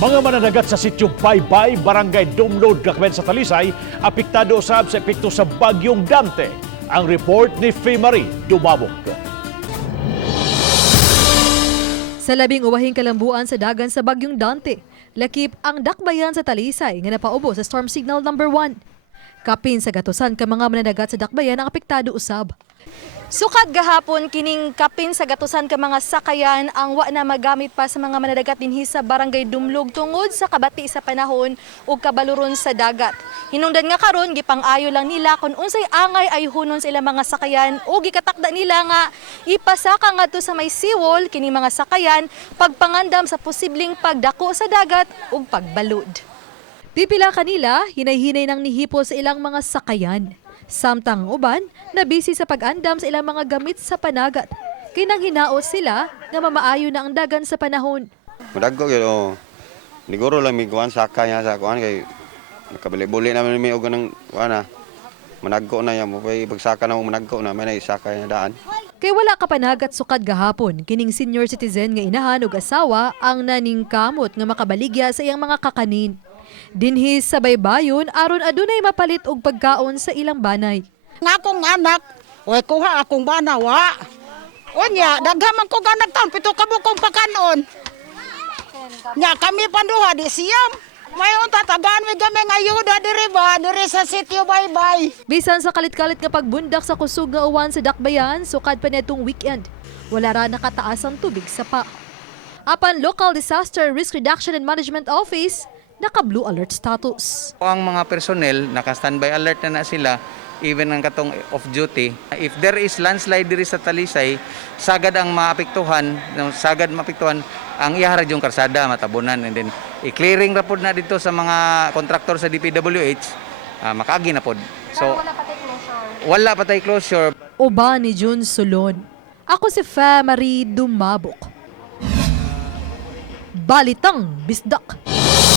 Mga mananagat sa sitio Baybay, Barangay Dumlod, Kakmen sa Talisay, apektado usab sa epekto sa Bagyong Dante. Ang report ni Faye Marie Dumabok. Sa labing uwahing kalambuan sa dagan sa Bagyong Dante, lakip ang dakbayan sa Talisay nga napaubo sa Storm Signal number 1. Kapin sa gatusan ka mga mananagat sa dakbayan ang apektado usab. Sukad gahapon kining kapin sa gatusan ka mga sakayan ang wa na magamit pa sa mga mananagat dinhi sa Barangay Dumlog tungod sa kabati sa panahon ug kabaluron sa dagat. Hinungdan nga karon gipang-ayo lang nila kung unsay angay ay hunon sa ilang mga sakayan ug gikatakda nila nga ipasaka ngadto sa may seawall kining mga sakayan pagpangandam sa posibleng pagdako sa dagat ug pagbalud. Pipila kanila, hinay-hinay nang nihipo sa ilang mga sakayan. Samtang uban, nabisi sa pag-andam sa ilang mga gamit sa panagat. Kinang hinaos sila nga mamaayo na ang dagan sa panahon. Madagko yun, Siguro lang may kuhan, saka niya sa kuhan, kay nakabili-buli naman may ugan ng kuhan managko na yan, pagsaka na mo managko na, may naisaka niya daan. Kay wala ka panagat sukad gahapon, kining senior citizen nga inahan ug asawa ang naningkamot nga makabaligya sa iyang mga kakanin. Dinhi sa baybayon aron adunay mapalit og pagkaon sa ilang banay. Nga akong anak, way kuha akong banawa. Unya, daghaman ko anak taon, pito ka bukong pakanon. Nya kami panduha di siyam. Mayon tatagaan mi kami nga ayuda diri sa sitio Baybay. Bisan sa kalit-kalit nga pagbundak sa kusog nga uwan sa dakbayan, sukad pa nitong weekend. Wala ra nakataas ang tubig sa pa. Apan Local Disaster Risk Reduction and Management Office, naka-blue alert status. Ang mga personnel, naka-standby alert na sila, even ang katong off-duty. If there is landslide diri sa Talisay, sagad ang maapektuhan, ang iyahara yung karsada, matabunan. And then, i-clearing na po na dito sa mga kontraktor sa DPWH, makaagi na po. So, wala pa tayo closure. Uba ni Jun Solon. Ako si Faye Marie Dumabok. Balitang Bisdak.